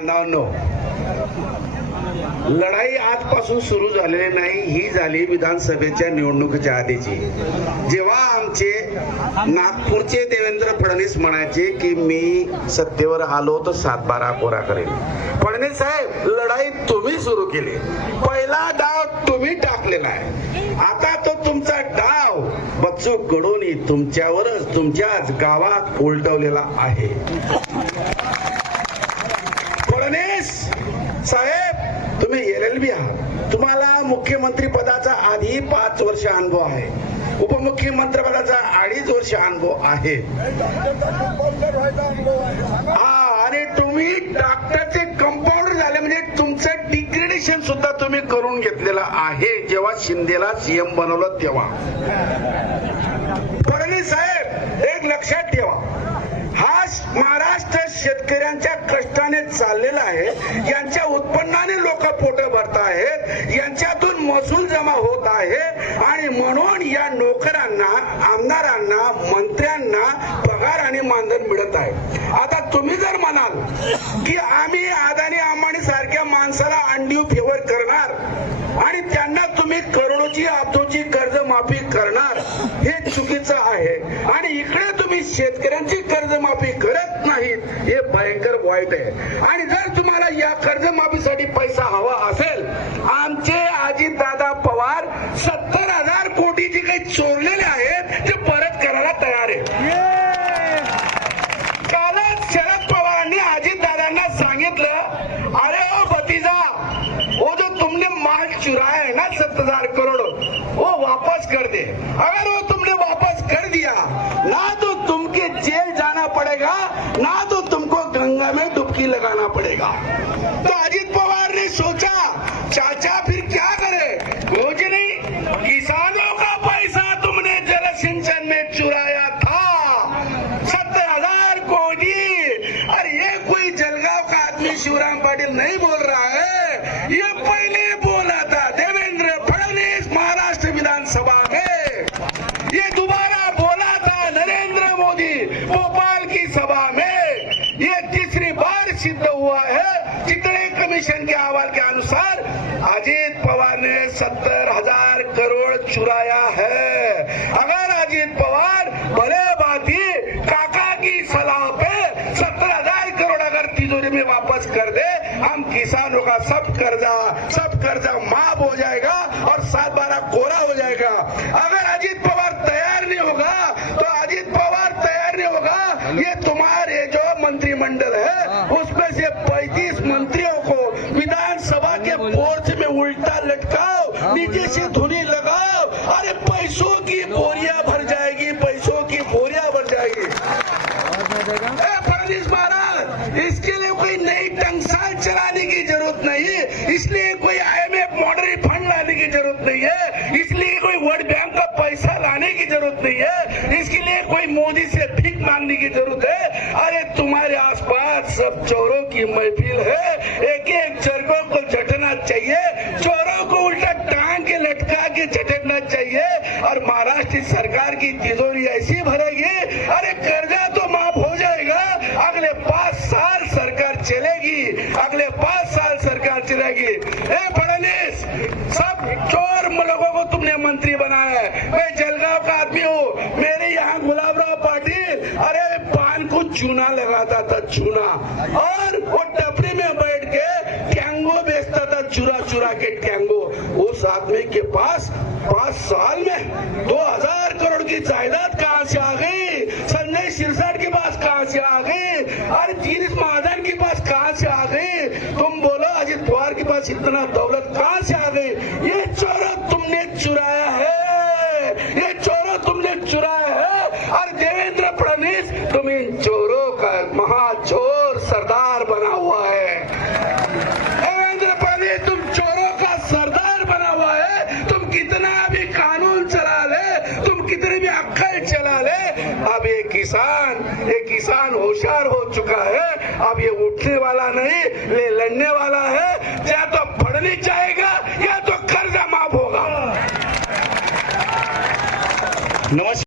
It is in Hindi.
बांधवांनो लढाई आजपासून सुरू झालेली नाही ही झाली विधानसभेच्या निवडणुकीच्या आधीची. जेव्हा आमचे नागपूरचे देवेंद्र फडणवीस म्हणायचे की मी सत्तेवर आलो तर सातबारा कोरा करेल. फडणवीस साहेब लढाई तुम्ही सुरू केली. पहिला डाव तुम्ही टाकलेला आहे. आता तो तुमचा डाव बच्चू कडोनी तुमच्यावरच तुमच्याच गावात उलटवलेला आहे. साहेब तुम्ही एल एल बी आहात. तुम्हाला मुख्यमंत्री पदाचा आधी पाच वर्ष अनुभव आहे. उपमुख्यमंत्री पदाचा अडीच वर्ष अनुभव आहे. हा आणि तुम्ही डॉक्टरचे कंपाऊंडर झाले म्हणजे तुमचं डिग्रेडेशन सुद्धा तुम्ही करून घेतलेलं आहे. जेव्हा शिंदेला सीएम बनवलं तेव्हा. फडणवीस साहेब एक लक्षात ठेवा. शेतकऱ्यांच्या कष्टाने चाललेला आहे यांच्या उत्पन्नाने लोक पोट भरत आहेत यांच्यातून महसूल जमा होत आहे आणि म्हणून या नोकरांना आमदारांना मंत्र्यांना पगार आणि मानधन मिळत आहे. आता तुम्ही जर म्हणाल की आम्ही अदानी अंबानी सारख्या माणसाला अंडीव फेवर करणार आणि त्यांना तुम्ही करोडोची अब्जोची कर्जमाफी करणार. हे चुकीचं आहे. आणि इकडे तुम्ही शेतकऱ्यांची कर्जमाफी करत नाहीत. हे भयंकर वाईट आहे. आणि जर तुम्हाला या कर्जमाफीसाठी पैसा हवा असेल हज़ार करोड़ वो वापस कर दे। अगर वो तुमने वापस कर दिया, ना तो तुमके जेल जाना पड़ेगा, ना तो तुमको गंगा में डुबकी लगाना पड़ेगा। तो अजित पवार ने सोचा, चाचा फिर क्या करे? कुछ नहीं, किसानों का पैसा तुमने जल सिंचन में चुराया था। सत्तर हज़ार कोटी। अरे ये कोई जलगांव का आदमी शिवराम सिद्ध हुआ है चितड़े कमीशन के अहवाल के अनुसार अजीत पवार ने सत्तर हज़ार करोड़ चुराया है। अगर अजीत पवार भले बाती काका की सलाह पे सत्तर हज़ार करोड़ अगर तिजोरी में वापस कर दे, हम किसानों का सब कर्जा सब कर्जा माफ़ हो जाएगा और सात बारह कोरा हो जाएगा। अगर अजीत पवार तैयार नहीं होगा लटकाओ नीचे से धुनी लगाओ। अरे पैसों की बोरिया भर जाएगी पैसों की बोरिया भर जाएगी। फडणवीस महाराज इसके लिए कोई नई टंगसाल चलाने की ज़रूरत नहीं है। इसलिए कोई आईएमएफ मॉडल फंड लाने की ज़रूरत नहीं है। इसलिए कोई वर्ल्ड बैंक का पैसा लाने की ज़रूरत नहीं है। इसके लिए कोई मोदी से भीख मांगने की ज़रूरत है। अरे तुम्हारे आसपास सब चोरों की महफिल है। एक एक चरकों और महाराष्ट्र सरकार की तिजोरी ऐसी भरेगी, अरे कर्जा तो माफ़ हो जाएगा, अगले पाँच साल सरकार चलेगी, अगले पाँच साल सरकार चलेगी। फडणवीस, सब चोर लोगों को तुमने मंत्री बनाया है। मैं जलगांव का आदमी हूँ, मेरे यहाँ गुलाबराव पाटिल, अरे पान को चूना लगाता था, चूना। और वो टपरी में बैठ के टैंगो बेचता था चुरा चुरा के टैंगो उस आदमी के पास पाँच साल में दो हज़ार करोड़ की जायदाद कहाँ से आ गई? संजय सिरसाट के पास कहाँ से आ गई? अरे गिरीश महाजन के पास कहाँ से आ गई? तुम बोलो अजित पवार के पास इतना दौलत कहाँ से आ गई? ये कितनी भी अक्कल चला ले, अब ये किसान ये किसान होशियार हो चुका है। अब ये उठने वाला नहीं ये लड़ने वाला है। या तो फड़नी जाएगा, या तो कर्जा माफ़ होगा। नमस्कार।